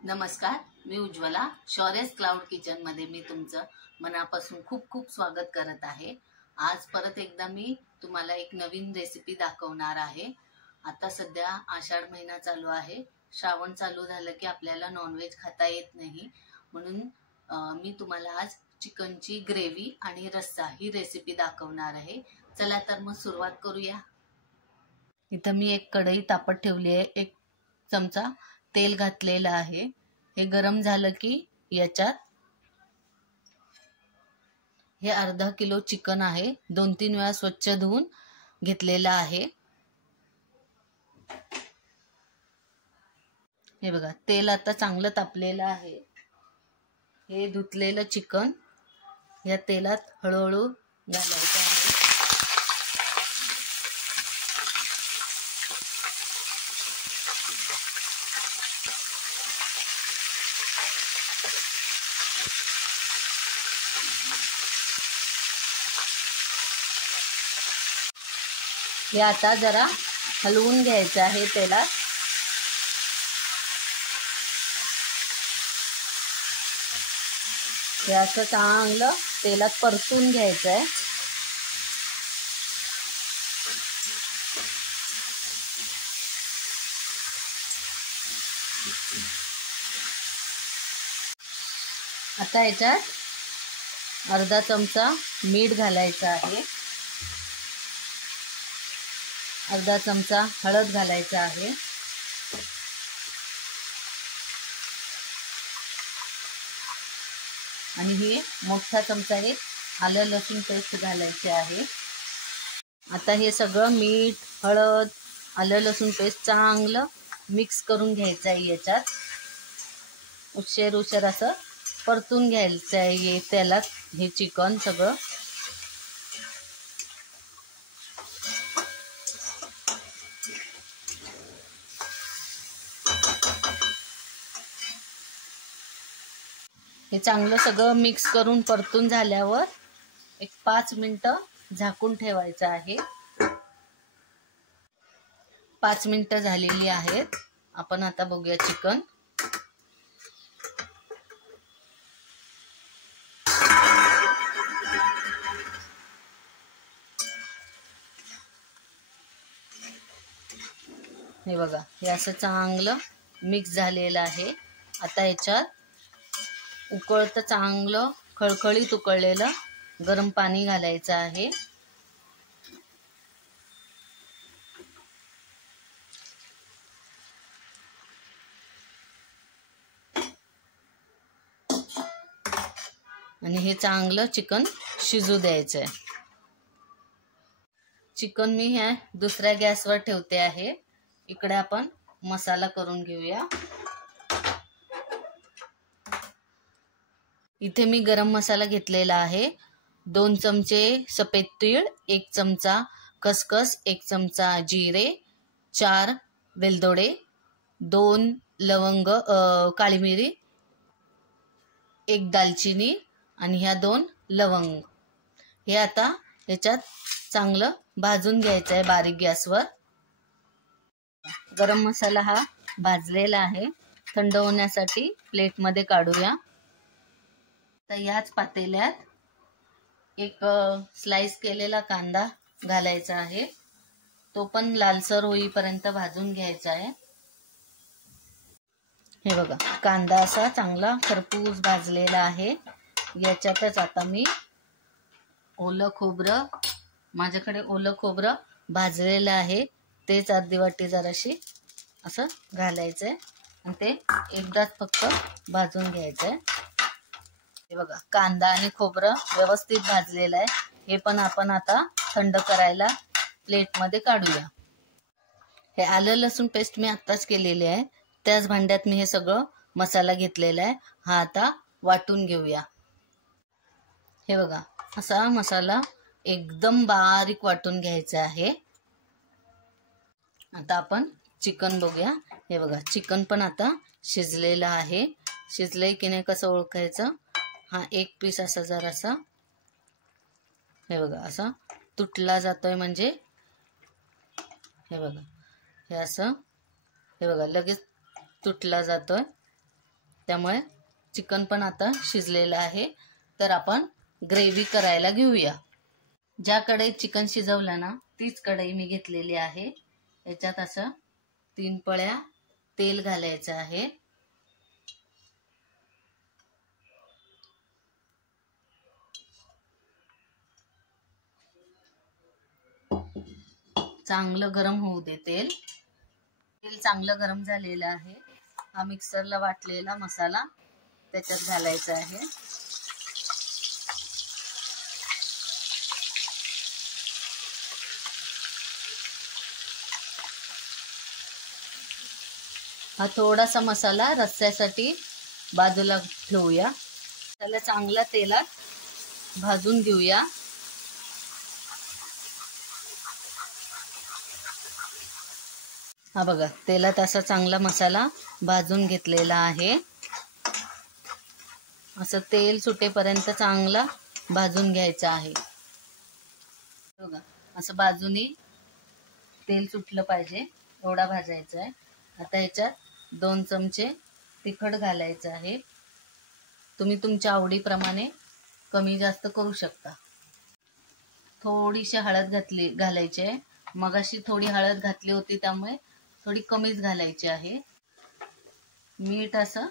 नमस्कार, मी Ujjwala. शौर्यस cloud kitchen मध्ये मी तुमचं मनापासून खूप खूप स्वागत करत आहे. आज परत एकदा मी तुम्हाला एक नवीन रेसिपी दाखवणार आहे. आता सध्या आषाढ महिना चालू आहे. श्रावण चालू झालं की आपल्याला नॉनव्हेज खाता येत नाही, म्हणून मी तुम्हाला आज चिकनची ग्रेव्ही आणि रस्सा ही रेसिपी दाखवणार आहे. चला तर मग सुरुवात करूया. इथं मी एक कढई तापत ठेवली आहे. 1 चमचा तेल घातलेलं आहे. हे गरम झालं की याच्यात हे अर्धा किलो चिकन आहे. 2-3 वेळा स्वच्छ धुवून घेतलेलं आहे. हे बघा, तेल आता चांगलं तापलेलं आहे. हे धुतलेलं चिकन या तेलात हळूहळू घालायचं आहे. हे आता जरा हलवून घ्यायचं आहे तेलात. हे असं चांगलं तेलात परतून घ्यायचं आहे. आता याच्यात अर्धा चमचा मीठ घालायचं आहे. अर्धा चमचा हळद घालायचा आहे. आणि ही मोठा चमचा एक आलं लसूण पेस्ट घालायची आहे. आता हे सगळं मीठ, हळद, आलं लसूण पेस्ट चांगलं मिक्स करून घ्यायचं आहे. याच्यात उशीर असं परतून घ्यायचं आहे त्याला हे चिकन सगळं. हे चांगलं सगळं मिक्स करून परतून झाल्यावर एक 5 मिनिटं झाकून ठेवायचं आहे. 5 मिनिटं झालेली आहेत. आपण आता बघूया चिकन. हे बघा, हे असं चांगलं मिक्स झालेलं आहे. आता याच्यात उकळतं चांगलं खळखळीत उकळलेलं गरम पाणी घालायचं आहे. आणि हे चांगलं चिकन शिजू द्यायचं आहे. चिकन मी ह्या दुसऱ्या गॅसवर ठेवते आहे. इकडे आपण मसाला करून घेऊया. इथे मी गरम मसाला घेतलेला आहे. 2 चमचे सफेद तीळ, 1 चमचा खसखस, 1 चमचा जिरे, 4 वेलदोडे, 2 लवंग, काळी मिरी, 1 दालचिनी आणि ह्या 2 लवंग. हे आता याच्यात चांगलं भाजून घ्यायचं आहे बारीक गॅसवर. गरम मसाला हा भाजलेला आहे. थंड होण्यासाठी प्लेटमध्ये काढूया. तर याच पातेल्यात एक स्लाइस केलेला कांदा घालायचा आहे. तो पण लालसर होईपर्यंत भाजून घ्यायचा आहे. हे बघा, कांदा असा चांगला खरपूस भाजलेला आहे. याच्यातच आता मी ओलं खोबरं, माझ्याकडे ओलं खोबरं भाजलेलं आहे, तेच अर्धी वाटी जराशी असं घालायचंय आणि ते एकदाच फक्त भाजून घ्यायचंय. हे बघा, कांदा आणि खोबरं व्यवस्थित भाजलेलं आहे. हे पण आपण आता थंड करायला प्लेटमध्ये काढूया. हे आलं लसूण पेस्ट मी आत्ताच केलेली आहे. त्याच भांड्यात मी हे सगळं मसाला घेतलेला आहे. हा आता वाटून घेऊया. हे बघा, असा मसाला एकदम बारीक वाटून घ्यायचा आहे. आता आपण चिकन बघूया. हे बघा, चिकन पण आता शिजलेलं आहे. शिजलंय की नाही कसं ओळखायचं? हा एक पीस असा जरासा हे बघा असा तुटला जातोय, म्हणजे हे बघा हे असं हे बघा लगेच तुटला जातोय. त्यामुळे चिकन पण आता शिजलेलं आहे. तर आपण ग्रेव्ही करायला घेऊया. ज्या कढईत चिकन शिजवलं ना तीच कढई मी घेतलेली आहे. याच्यात असं 3 पळ्या तेल घालायचं आहे. चांगलं गरम होऊ दे तेल. तेल चांगलं गरम झालेलं आहे. हा मिक्सरला वाटलेला मसाला त्याच्यात घालायचा आहे. हा थोडासा मसाला रस्स्यासाठी बाजूला ठेवूया. त्याला चांगला तेलात भाजून घेऊया. हा बघा, तेलात असा चांगला मसाला भाजून घेतलेला आहे. असं तेल सुटेपर्यंत चांगला भाजून घ्यायचा आहे. बघा, असं बाजूनी तेल सुटलं पाहिजे एवढा भाजायचा आहे. आता ह्याच्यात 2 चमचे तिखट घालायचं आहे. तुम्ही तुमच्या आवडीप्रमाणे कमी जास्त करू शकता. थोडीशी हळद घालायची आहे. मगाशी थोडी हळद घातली होती त्यामुळे थोडी कमीच घालायची आहे. मीठ असं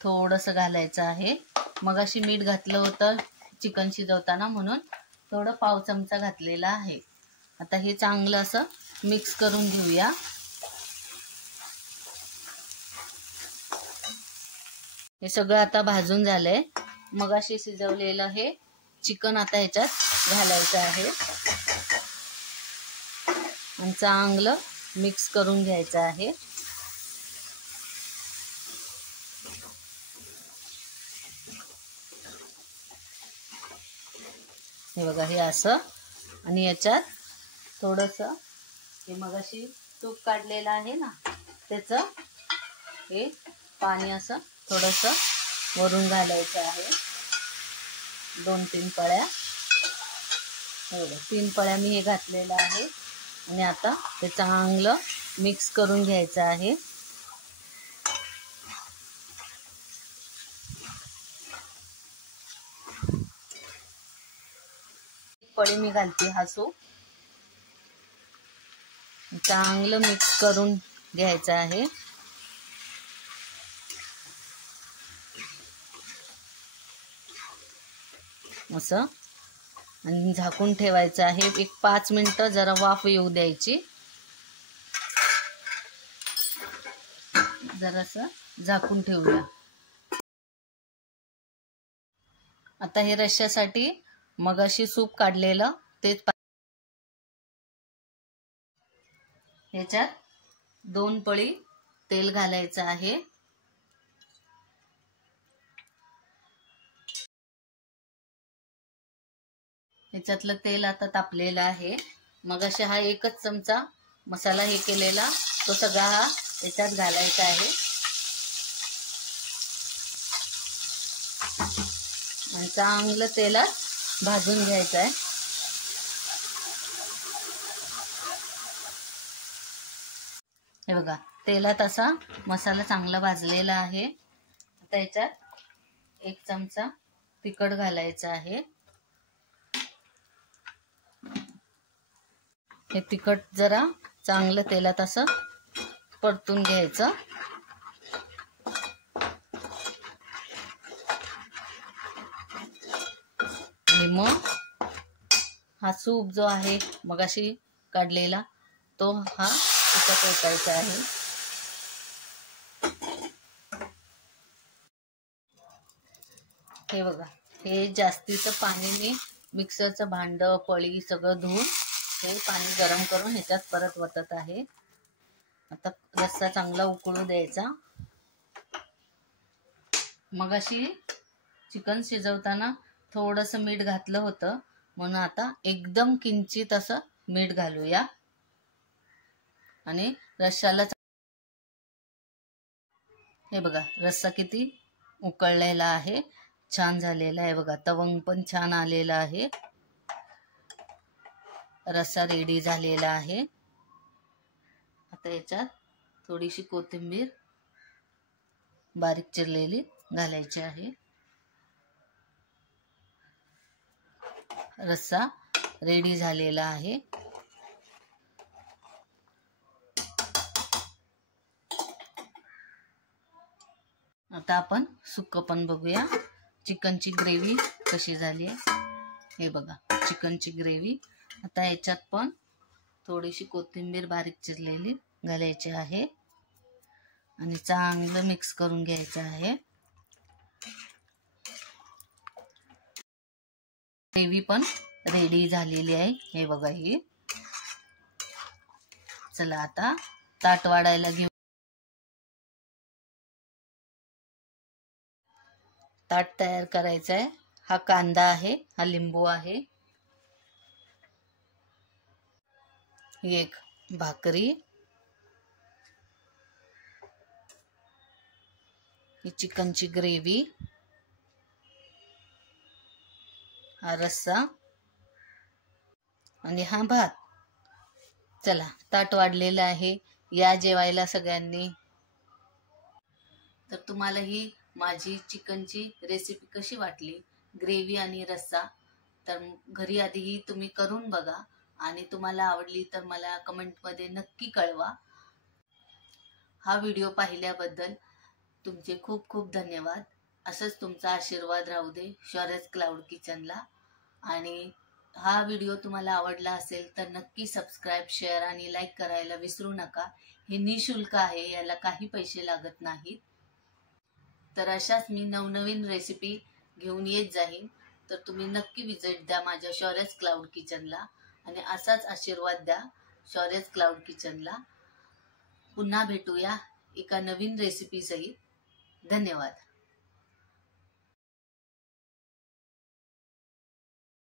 थोडंसं घालायचं आहे. मगाशी मीठ घातलं होतं चिकन शिजवताना म्हणून थोडं पाव चमचा घातलेला आहे. आता हे चांगलं असं मिक्स करून घेऊया. हे सगळं आता भाजून झालंय. मगाशी शिजवलेलं हे चिकन आता ह्याच्यात घालायचं आहे आणि चांगलं मिक्स करून घ्यायचं आहे. हे बघा, हे असं. आणि याच्यात थोडंसं हे मगाशी तूप काढलेलं आहे ना त्याचं हे पाणी असं थोडंसं वरून घालायचं आहे. 2-3 पळ्या. हे बघा, 3 पळ्या मी हे घातलेलं आहे. आणि आता ते चांगलं मिक्स करून घ्यायचं आहे. पळी मी घालते हा सूप. चांगलं मिक्स करून घ्यायचं आहे. असं आणि झाकून ठेवायचं आहे. एक 5 मिनिटं जरा वाफ येऊ द्यायची. जरासं झाकून ठेवूया. आता हे रश्श्यासाठी मगाशी सूप काढलेलं तेच ह्याच्यात 2 पळी तेल घालायचं आहे. ह्याच्यातलं तेल आता तापलेलं आहे. मगाशी हा 1च चमचा मसाला हे केलेला तो सगळा हा ह्याच्यात घालायचा आहे आणि चांगलं तेलात भाजून घ्यायचं आहे. हे बघा, तेलात असा मसाला चांगला भाजलेला आहे. आता ह्याच्यात 1 चमचा तिखट घालायचं आहे. हे तिखट जरा चांगलं तेलात असं परतून घ्यायचं. आणि मग हा सूप जो आहे मगाशी काढलेला तो हा त्याच्यात ओतायचा आहे. हे बघा, हे जास्तीचं पाणी मी मिक्सरचं भांडं पळी सगळं धुवून हे पाणी गरम करून ह्याच्यात परत वतत आहे. आता रस्सा चांगला उकळू द्यायचा. मगाशी चिकन शिजवताना थोडंसं मीठ घातलं होतं म्हणून आता एकदम किंचित असं मीठ घालूया. आणि रश्शाला हे बघा, रस्सा किती उकळलेला आहे, छान झालेला आहे. बघा, तवंग पण छान आलेला आहे. रस्सा रेडी झालेला आहे. आता याच्यात थोडीशी कोथिंबीर बारीक चिरलेली घालायची आहे. रस्सा रेडी झालेला आहे. आता आपण सुक्क पण बघूया. चिकनची ग्रेव्ही कशी झाली आहे हे बघा. चिकनची ग्रेव्ही. आता याच्यात पण थोडीशी कोथिंबीर बारीक चिरलेली घालायची आहे आणि चांगलं मिक्स करून घ्यायचं आहे. ग्रेव्ही पण रेडी झालेली आहे हे बघा ही. चला आता ताट वाढायला घेऊ. ताट तयार करायचं आहे. हा कांदा आहे, हा लिंबू आहे, ही एक भाकरी, ही चिकनची ग्रेव्ही, हा रस्सा आणि हा भात. चला ताट वाढलेलं आहे, या जेवायला सगळ्यांनी. तर तुम्हाला ही माझी चिकनची रेसिपी कशी वाटली, ग्रेव्ही आणि रस्सा, तर घरी आधीही तुम्ही करून बघा आणि तुम्हाला आवडली तर मला कमेंटमध्ये नक्की कळवा. हा व्हिडिओ पाहिल्याबद्दल तुमचे खूप खूप धन्यवाद. असंच तुमचा आशीर्वाद राहू दे शौर्यज क्लाउड किचनला. आणि हा व्हिडिओ तुम्हाला आवडला असेल तर नक्की सबस्क्राईब, शेअर आणि लाईक करायला विसरू नका. हे निःशुल्क आहे, याला काही पैसे लागत नाहीत. तर अशाच मी नवनवीन रेसिपी घेऊन येत जाईन. तर तुम्ही नक्की विजिट द्या माझ्या शौर्यज क्लाउड किचनला आणि असाच आशीर्वाद द्या शौर्यज क्लाउड किचनला. पुन्हा भेटूया एका नवीन रेसिपी सहित. धन्यवाद.